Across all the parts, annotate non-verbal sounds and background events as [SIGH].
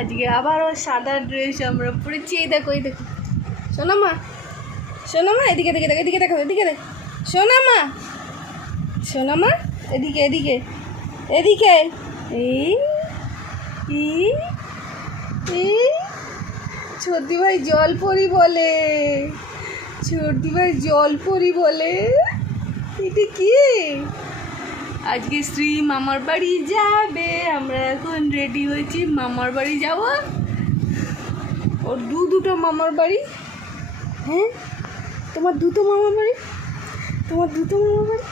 আজকে আবারও সাদা ড্রেস আমরা পরেছি, এই দেখো এই দেখো। শোনো মা শোনো মা এদিকে দেখে দেখো, এদিকে দেখো এদিকে দেখো। শোনা মা শোনা মা এদিকে এদিকে এদিকে, এই ছোটি ভাই জল পরি বলে ছোটি ভাই জল পরি বলে, এটা কি? আজকে শ্রী মামার বাড়ি যাবে। আমরা এখন রেডি হয়েছি মামার বাড়ি যাব ওর দু দুটো মামার বাড়ি। হ্যাঁ? তোমার দুটো মামার বাড়ি? তোমার দুটো মামার বাড়ি?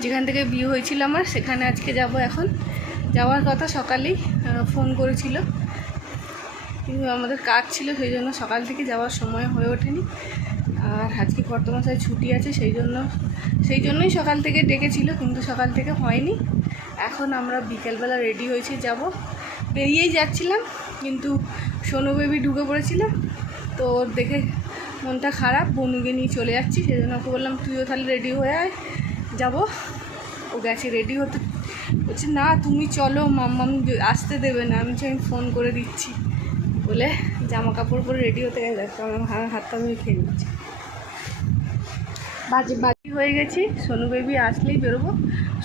যেখান থেকে বিয়ে হয়েছিল আমার, সেখানে আজকে যাব এখন। যাওয়ার কথা সকালেই ফোন করেছিল। কিন্তু আমাদের কাজ ছিল, সেই জন্য সকাল থেকে যাওয়ার সময় হয়ে ওঠেনি। আর আজকে কর্তমাশায় ছুটি আছে, সেই জন্য সেই জন্যই সকাল থেকে ডেকেছিল, কিন্তু সকাল থেকে হয়নি। এখন আমরা বিকেলবেলা রেডি হয়েছি, যাব। বেরিয়েই যাচ্ছিলাম, কিন্তু সোনু বেবি ঢুকে পড়েছিল। তো ওর দেখে মনটা খারাপ, বনুকে নিয়ে চলে যাচ্ছি সেই জন্য ওকে বললাম, তুইও তাহলে রেডি হয়ে আয়, যাব। ও গেছে রেডি হতে। বলছে, না, তুমি চলো, মাম্মাম আসতে দেবে না। আমি আমি ফোন করে দিচ্ছি। বলে জামা কাপড় পরে রেডি হতে গেছে আমার হাত পা ধুয়ে খেয়ে নিচ্ছি। বাজে বাজি হয়ে গেছি, সোনু বেবি আসলেই বেরোবো।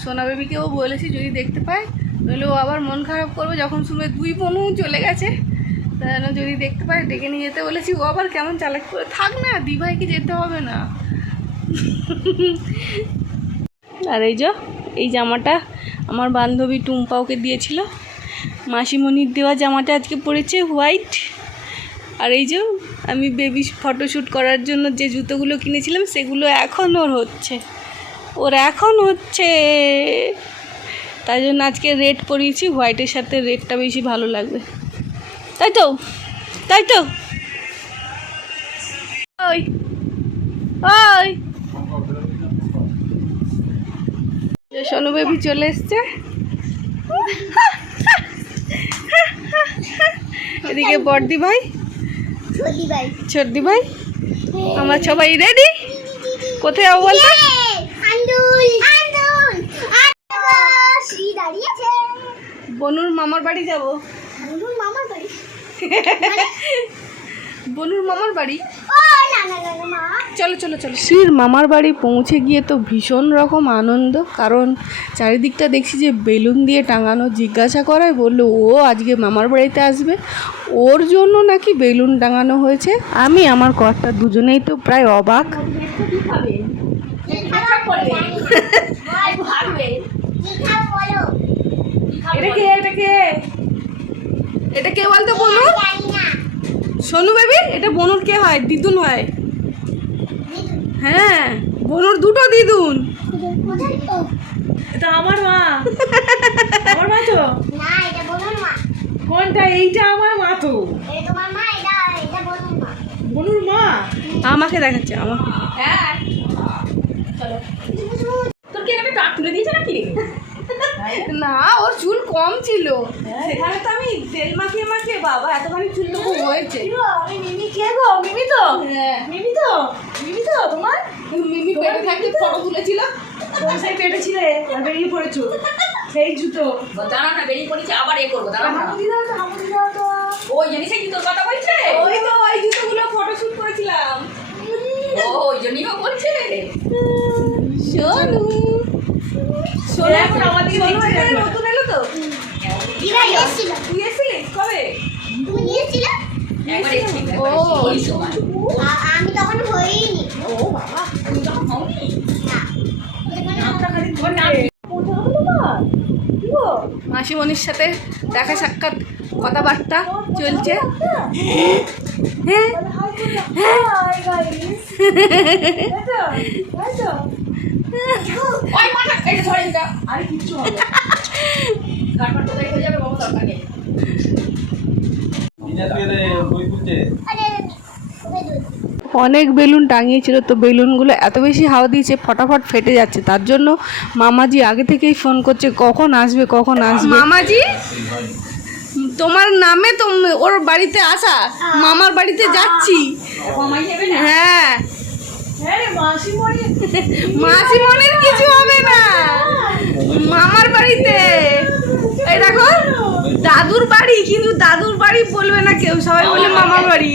সোনা বেবিকেও বলেছি যদি দেখতে পায়, নইলে ও আবার মন খারাপ করবে যখন শুনবে দুই বোনও চলে গেছে। তাই যদি দেখতে পায়, ডেকে নিয়ে যেতে বলেছি, ও আবার কেমন চালাক করে, থাক না, দিভাইকে যেতে হবে না। আর এই যে, এই জামাটা আমার বান্ধবী টুম্পা ওকে দিয়েছিল। মাসিমণির দেওয়া জামাটা আজকে পড়েছে হোয়াইট আর এই যে আমি বেবি ফটোশ্যুট করার জন্য যে জুতোগুলো কিনেছিলাম, সেগুলো এখন ওর হচ্ছে। ওর এখন হচ্ছে। তাই জন্য আজকে রেড পরিয়েছি হোয়াইটের সাথে রেডটা বেশি ভালো লাগবে। তাই তো? তাই তো? ওই ওই। সোনু বেবি চলে এসছে। এদিকে বর্দি ভাই। ছোটি ভাই। ছর্দি আমরা সবাই রেডি কোথায় যাব বলতো? দাঁড়িয়েছে। বনুর মামার বাড়ি যাব। বনুর মামার বাড়ি? [LAUGHS] বনুর মামার বাড়ি? চলো চলো চলো। শ্রীর মামার বাড়ি পৌঁছে গিয়ে তো ভীষণ রকম আনন্দ কারণ চারিদিকটা দেখছি যে বেলুন দিয়ে টাঙানো জিজ্ঞাসা করায় বলল ও আজকে মামার বাড়িতে আসবে? ওর জন্য নাকি বেলুন টাঙানো হয়েছে? আমি আমার কর্তা দুজনেই তো প্রায় অবাক। এটা কে এটা কে? এটা কে বলতো বনু? সোনু বেবি এটা বনুর কে হয়? দিদুন হয়? হ্যাঁ বনুর দুটো দিদুন। এটা আমার মা। আমার মা তো? না এটা বলুন মা কোনটা এইটা আমার মা তো? এটা তোমার মা এটা এটা বলুন মা বনুর মা? আমাকে দেখাচ্ছে আমাকে হ্যাঁ। চলো। তোর কি এখানে টাক তুলে দিয়েছে নাকি না ওর চুল কম ছিল। সেখানে তো আমি তেল মাখিয়ে মাখিয়ে বাবা এতখানি চুল তো হয়েছে। আমি মিমি কে গো? মিমি তো? হ্যাঁ। মিমি তো মিমি তো? তোমার? মিমি পেটে থাকতে ফটো তুলেছিল। কোন সেই পেটে ছিলে আর বেরিয়ে পড়েছো। সেই জুতো। দাঁড়া না বেরিয়ে পড়েছে আবার এ করব দাঁড়া না। হামুদি তো হামুদি দাও তো। ওই জিনিসে জুতোর কথা বলছে? ওই তো ওই জুতোগুলো ফটো শুট করেছিলাম। ও ওই জন্যই বলছে। সোনু সোনু এখন এখানে নতুন এলো তো? তুই এসেছিলিস? কবে? তুমি নিয়েছিলে? আমি তখন হইনি। ও বাবা তুমি তখন হওনি? ধরে মাসিমণির সাথে দেখা সাক্ষাৎ কথাবার্তা চলছে। হ্যাঁ আরে কিচ্ছু হবে [LAUGHS] দরকার নেই দিনে তুই রে বই খুলছে আরে কোথায় দুধ অনেক বেলুন টাঙিয়েছিল, তো বেলুনগুলো এত বেশি হাওয়া দিয়েছে, ফটাফট ফেটে যাচ্ছে। তার জন্য মামাজি আগে থেকেই ফোন করছে, কখন আসবে কখন আসবে? মামাজি, তোমার নামে তো ওর বাড়িতে আসা, মামার বাড়িতে যাচ্ছি। হ্যাঁ। মাসি মনের কিছু হবে না। মামার বাড়িতে। এই দেখো কিন্তু দাদুর বাড়ি বলবে না কেউ, সবাই বলে মামার বাড়ি।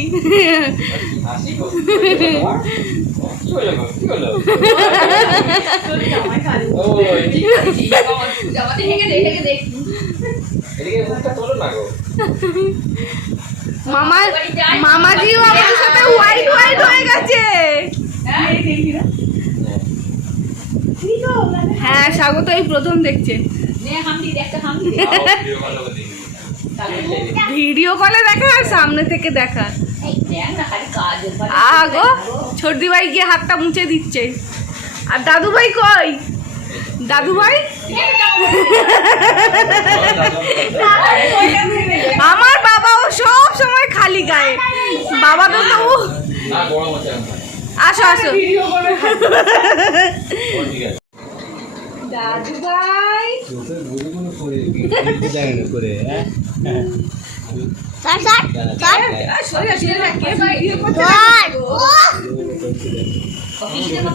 মামা হোয়াইট হোয়াইট হয়ে গেছে হ্যাঁ স্বাগত, এই প্রথম দেখছে ভিডিও কল দেখি। ভিডিও কলে দেখা আর সামনে থেকে দেখা? আগো ছোটদি ভাই গিয়ে হাতটা মুছে দিচ্ছে। আর দাদু ভাই কই? দাদু ভাই আমার বাবাও সব সময় খালি গায়ে। বাবা তো। আসো আসো। ও, ঠিক আছে। দাদু ভাই।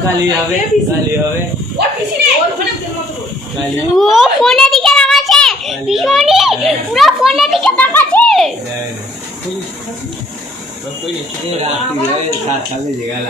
কালি হবে কালি হবে। ওর পিছনে ওখানে কালি ও ফোনের দিকে তাকাচ্ছে। পিছনে পুরো ফোনের দিকে তাকাচ্ছে। রাত্রি সাত সালে জেগালা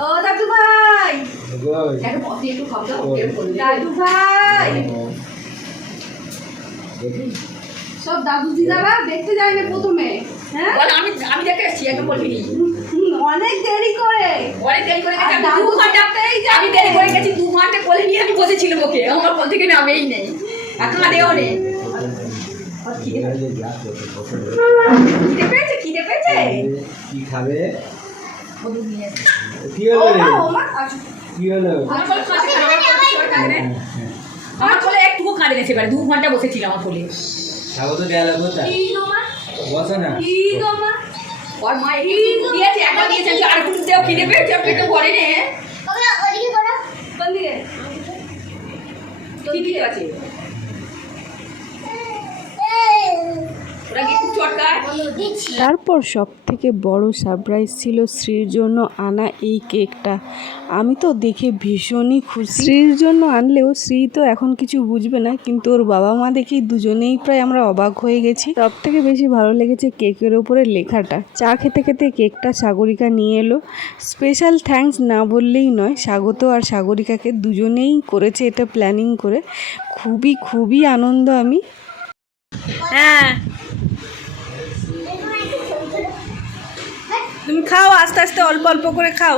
ও দাদু ভাই। একটু খাব দাদু ভাই। সব দাদু দিদারা দেখতে যায় না প্রথমে হ্যাঁ? আমি আমি দেখে এসেছি একদম বলবি অনেক দেরি করে। অনেক দেরি করে গেছি আমি দু ঘণ্টা আমি দেরি করে গেছি দু ঘণ্টা কোলে নিয়ে আমি বসেছিলাম ওকে। আমার কোল থেকে নামেই নেই। আর কাঁদেও নেই। খিদে পেয়েছে খিদে পেয়েছে? কি খাবে? মধু নিয়ে এসে। কি হলো রে ও মা, আসো। কি হলো আমার কোলে কাঁদছে, আমার কোলে শোর কাঁদে না। আমার কোলে একটুকু কাঁদে না সেবারে দু ঘণ্টা বসেছিল আমার দিয়েছে একবার দিয়েছে আর একটু দেও তো করে নে কোন আছে ওরা কি খুব চটকায় তারপর সব থেকে বড় সারপ্রাইজ ছিল শ্রীর জন্য আনা এই কেকটা। আমি তো দেখে ভীষণই খুশি। শ্রীর জন্য আনলেও শ্রী তো এখন কিছু বুঝবে না কিন্তু ওর বাবা মা দেখেই দুজনেই প্রায় আমরা অবাক হয়ে গেছি। সব থেকে বেশি ভালো লেগেছে কেকের ওপরে লেখাটা। চা খেতে খেতে কেকটা সাগরিকা নিয়ে এলো। স্পেশাল থ্যাঙ্কস না বললেই নয় স্বাগত আর সাগরিকাকে দুজনেই করেছে এটা প্ল্যানিং করে। খুবই খুবই আনন্দ আমি। হ্যাঁ তুমি খাও আস্তে আস্তে অল্প অল্প করে খাও।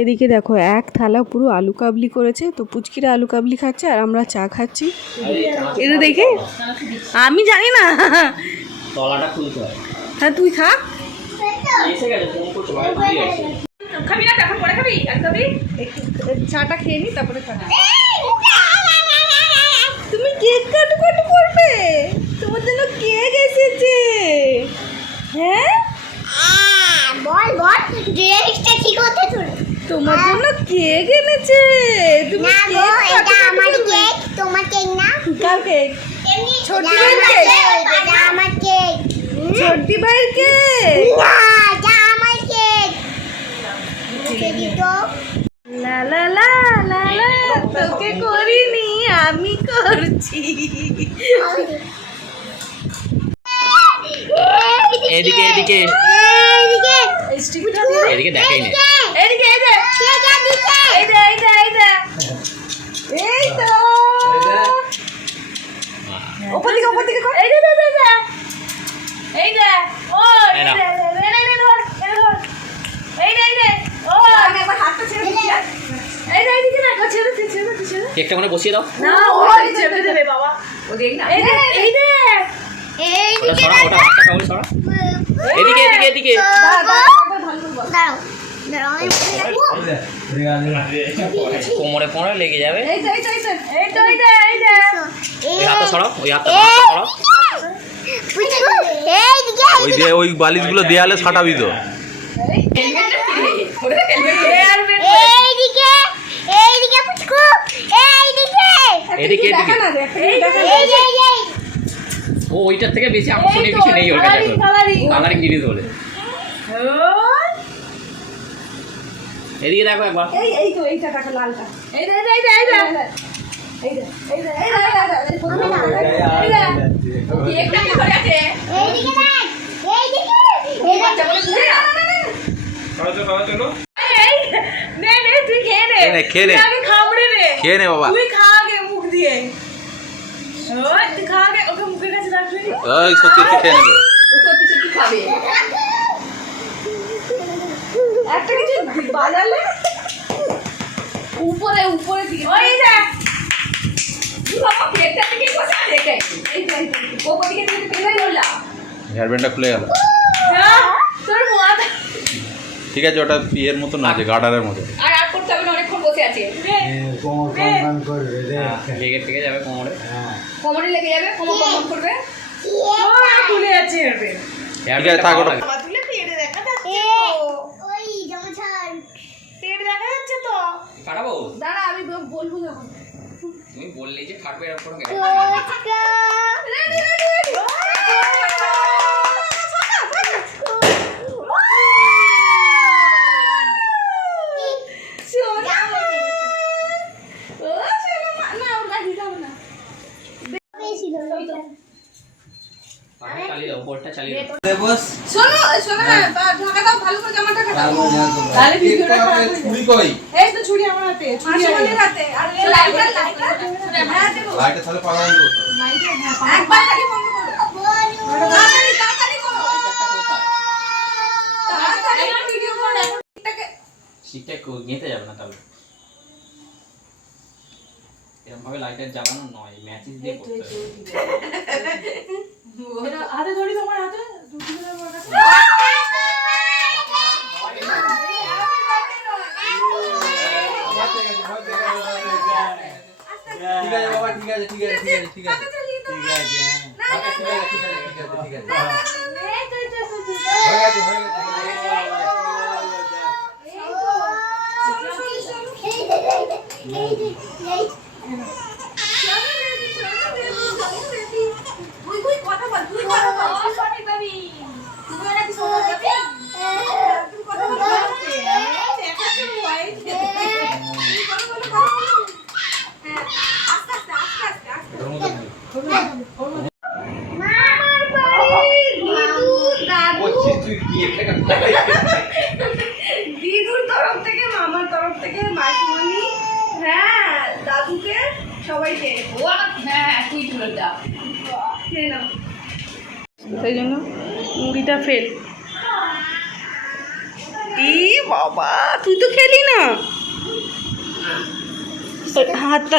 এদিকে দেখো এক থালা পুরো আলু কাবলি করেছে তো পুচকিরা আলু কাবলি খাচ্ছে আর আমরা চা খাচ্ছি। এটা দেখে? আমি জানি না। হয়। হ্যাঁ তুই খা। খাবি না এখন পরে খাবি আর খাবি। একটু চাটা খেয়ে নি তারপরে খা তুমি কেক কাটু কাটু করবে তোমার জন্য কেক এসেছে। হ্যাঁ? বল বল ড্রেসটা তোমার জন্য কেক এনেছে। তুমি কেক এটা আমার কেক তোমার কেক না? কার কেক? ছোট কেক? এটা আমার কেক। ছোটদি ভাইয়ের কেক? না এটা আমার কেক। দিত। লা লা লা লা লা তোকে করিনি আমি করছি। এদিকে এদিকে। এদিকে। দেখাই না। এদিকে এই তো। ওপর দিকে ওপর দিকে এই দে দে এই দে। ও এই। দে এই দে, এই দে দে ধর। এই দে এই দে। ও আগে একবার হাতটা ছেড়ে দিচ্ছি। একটা মনে বসিয়ে দাও না ও চেপে দেবে বাবা ও দেখ না ওটা এদিকে কোমরে কোমরে লেগে যাবে ওই বালিশ ওই বালিশগুলো দেয়ালে সাঁটাবি তো এইদিকে পুচকু এইদিকে এদিকে দেখা এদিকে না দেখ এই এই এই ও ওইটার থেকে বেশি আকর্ষণীয় কিছু নেই ওর কাছে কালারিং জিনিস বলে এদিকে দেখো একবার এই এই তো এইটা টাকা লালটা এই দে এই দে এই দে এই দে এই দে এই দে এই দে এই দে কি করে আছে এইদিকে দেখ এইদিকে এই বাচ্চা বলে ঘুরে না এই নে নে তুই খেয়ে নে। খেয়ে নে খেয়ে নেবে। একটা কিছু বাজালে? উপরে উপরে দিয়ে। হেয়ারব্যান্ডটা খুলে গেল। ঠিক আছে ওটা ইয়ের মতো না আছে গার্ডারের মতো। আর বসে আছে কোমর কম্পান করবে লেগে থেকে যাবে কোমরে হ্যাঁ কোমরে লেগে যাবে কোমর কম্পন করবে খুলে আছে এর ঠিক আছে, থাক ওটা। তুলে পেড়ে দেখা যাচ্ছে ওই জামা পেড়ে দেখা যাচ্ছে তো কাটাবো দাঁড়া আমি বলব যখন তুমি বললেই যে কাটবে এরকম কোনো পুচকু রেডি রেডি রেডি চালিয়ে দাও বোর্ডটা চালিয়ে দাও বস শোনো শোনো না বা- ঢাকা দাও ভালো করে জামাটা ঢাকা দাও তাহলে ভিডিওটা খারাপ হয়ে ছুরি কই এই তো ছুরি আমার হাতে ছুরি আসলে রাতে আর এই লাইটার লাইটার হ্যাঁ দেবো লাইটে তাহলে পাওয়া যাবে তো একবার খালি বন্ধ করো তাড়াতাড়ি তাড়াতাড়ি করো তাড়াতাড়ি ভিডিও করো শীতটা গেঁথে যাবে না তাহলে। এরকম ভাবে লাইটার জ্বালানো নয় ম্যাচিস দিয়ে করতে হবে হাতে ধরি তোমার হাতে দুটো আমার কাছে ঠিক আছে বাবা ঠিক আছে ঠিক আছে ঠিক আছে ঠিক আছে ঠিক আছে হ্যাঁ ঠিক আছে ঠিক আছে ঠিক আছে ঠিক আছে হয়ে গেছে হয়ে গেছে তুই তুই কথা বল তুই কথা বল সঠিক ভাবি তুমি ওরা কি শোনো যাবে তুই কথা বল দেখাচ্ছি মোবাইল তুই কথা বল কথা বল হ্যাঁ আস্তে আস্তে আস্তে আস্তে আস্তে ওর মধ্যে নেই। মামার বাড়ি দিদু দাদু বলছিস তুই কি এটা দিদুর তরফ থেকে মামার তরফ থেকে মাসিমণি হ্যাঁ দাদুকে সবাইকে ও হ্যাঁ তুই তুলে দাও খেয়ে নাও সেই জন্য মুড়িটা ফেল ই বাবা তুই তো খেলি না ওই হাতটা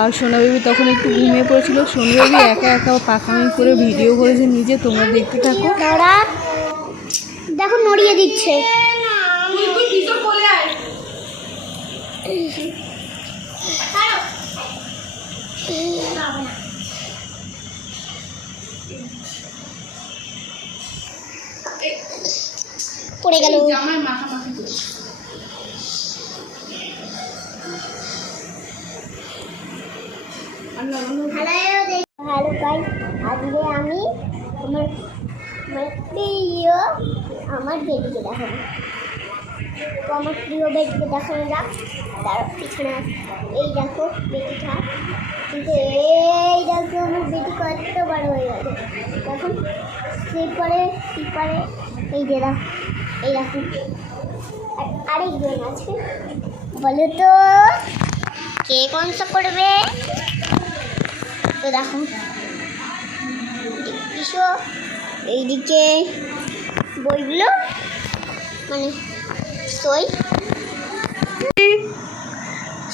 আর সোনা বেবি তখন একটু ঘুমিয়ে পড়েছিল। সোনা বেবি একা একা পাখামি করে ভিডিও করেছে নিজে তোমরা দেখতে থাকো। দেখো নড়িয়ে দিচ্ছে। তুই তুই ভিতর বলে আয় পড়ে গেল। জামাই মাখামাখি হ্যালো গাইস, আজকে আমি আমার আমার প্রিয়, আমার বেবিকে দেখাবো। তো আমার প্রিয় বেবিকে দেখানো যাক। তার পিছনে। এই দেখো বেটিটা কিন্তু এই দেখো আমার বেটি কত বড় হয়ে গেছে। দেখুন এরপরে এরপরে এই যে দেখ, এই দেখো। আর আরেকজন আছে। বলো তো, কে কোনটা করবে তো দেখো। দেখছ এইদিকে বইগুলো মানে সই।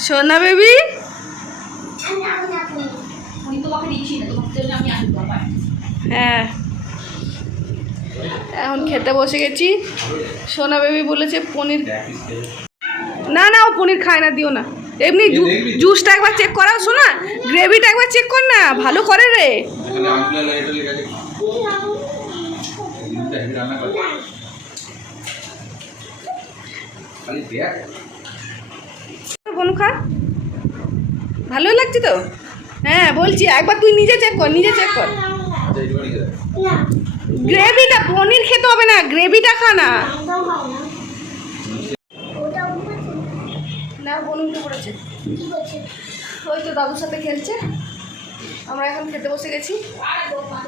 সোনা বেবি? হ্যাঁ। এখন খেতে বসে গেছি। সোনা বেবি বলেছে পনির না না, ও পনির খায় না, দিও না। এমনি জু- জুসটা একবার চেক করাও শোনা। গ্রেভিটা একবার চেক কর না ভালো করে রে। বনু খা। ভালো লাগছে তো? হ্যাঁ বলছি একবার তুই নিজে চেক কর নিজে চেক কর। আচ্ছা গ্রেভিটা পনির খেতে হবে না গ্রেভিটা খা না একদম হয় না ওটা উঠেছে না বনু উঠে পড়েছে কি করছে ওই তো দাদুর সাথে খেলছে। আমরা এখন খেতে বসে গেছি।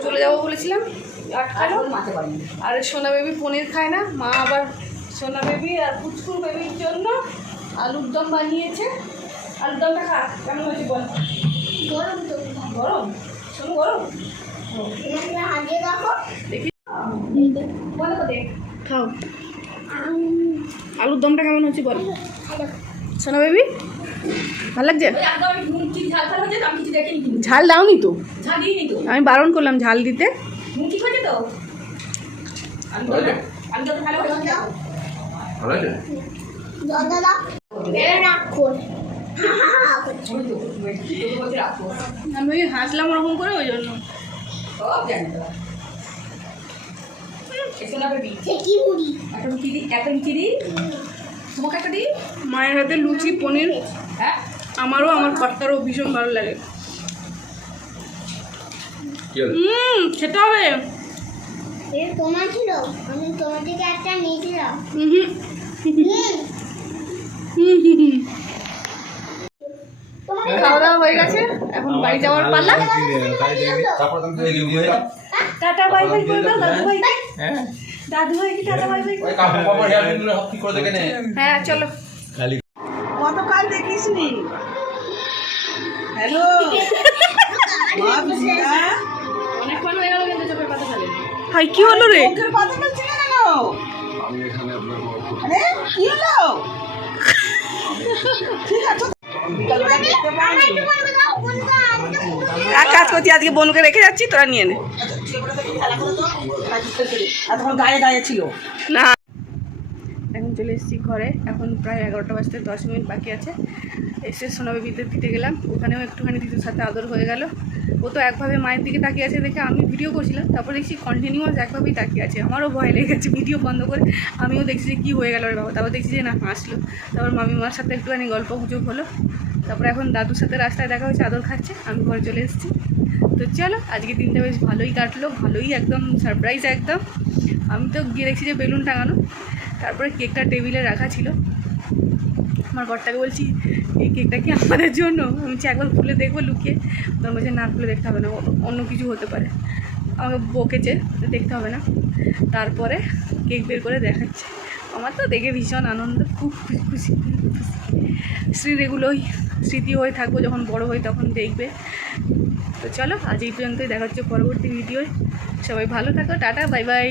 চলে যাব বলেছিলাম আটকালো আর সোনা বেবি পনির খায় না মা আবার সোনা বেবি আর পুচকু বেবির জন্য আলুর দম বানিয়েছে। আলুর দমটা খা কেমন হয়েছে বল। গরম তো। গরম? শোনো গরম? দেখি। খাও। আলুর দমটা কেমন হচ্ছে বল। সোনা বেবি? ভালো লাগছে? ঝাল দাওনি তো? ঝাল দিইনি তো। আমি বারণ করলাম ঝাল দিতে। আমি হাসলাম ওরকম করে ওই জন্য। একটা লুচি দিই একটা লুচি দিই? তোমাকে একটা দিই? মায়ের হাতে লুচি পনির। হ্যাঁ? আমারও আমার কর্তারও ভীষণ ভালো লাগে। হুম খেতে হবে। তোমার ছিল আমি তোমার থেকে একটা নিয়েছিলাম। হুম হুম। হুম। হুম হুম। হুম খাওয়া দাওয়া হয়ে গেছে? এখন বাড়ি যাওয়ার পালা? তারপর তুমি হয়ে? টাটা বাই বাই করে দাও দাদু ভাই হ্যাঁ? দাদু কাপড় কাপড় হেয়ার পিনগুলো সব ঠিক করে দেখে নে হ্যাঁ চলো। খালি গতকাল দেখিস নি হ্যালো অনেকক্ষণ হয়ে গেল কিন্তু চোখের পাতা হাই কি হলো রে? মুখের কথা বলছি না কেন আরে কি হলো? ঠিক আছে এক কাজ করছি আজকে বনুকে রেখে যাচ্ছি তোরা নিয়ে নে। তখন গায়ে ছিল না। এখন চলে এসেছি ঘরে। এখন প্রায় এগারোটা বাজতে দশ মিনিট বাকি আছে। এসে সোনাবে বিদ্যুৎ দিতে গেলাম। ওখানেও একটুখানি দিদির সাথে আদর হয়ে গেল। ও তো একভাবে মায়ের দিকে তাকিয়ে আছে দেখে আমি ভিডিও করছিলাম। তারপর দেখছি কন্টিনিউয়াস একভাবেই তাকিয়ে আছে। আমারও ভয় লেগেছে ভিডিও বন্ধ করে। আমিও দেখছি যে কী হয়ে গেল বাবা। তারপর দেখছি যে না হাসলো তারপর মামিমার সাথে একটুখানি গল্প গুজব হলো। তারপর এখন দাদুর সাথে রাস্তায় দেখা হয়েছে, আদর খাচ্ছে। আমি ঘরে চলে এসেছি। তো চলো, আজকে দিনটা বেশ ভালোই কাটলো, ভালোই একদম সারপ্রাইজ একদম। আমি তো গিয়ে দেখছি যে বেলুন টাঙানো, তারপরে কেকটা টেবিলে রাখা ছিল। আমার ঘরটাকে বলছি, এই কেকটা কি আমাদের জন্য? আমি বলছি, একবার খুলে দেখব লুকিয়ে। তখন বলছে, না, খুলে দেখতে হবে না অন্য- কিছু হতে পারে। আমাকে বকেছে দেখতে হবে না। তারপরে কেক বের করে দেখাচ্ছে। আমার তো দেখে ভীষণ আনন্দ, খুব খুশি খুশি খুশি। স্মৃতি এগুলোই স্মৃতি হয়ে থাকব, যখন বড় হই, তখন দেখবে। তো চলো আজ এই পর্যন্তই। দেখা হচ্ছে পরবর্তী ভিডিও সবাই ভালো থাকো, টাটা, বাই বাই।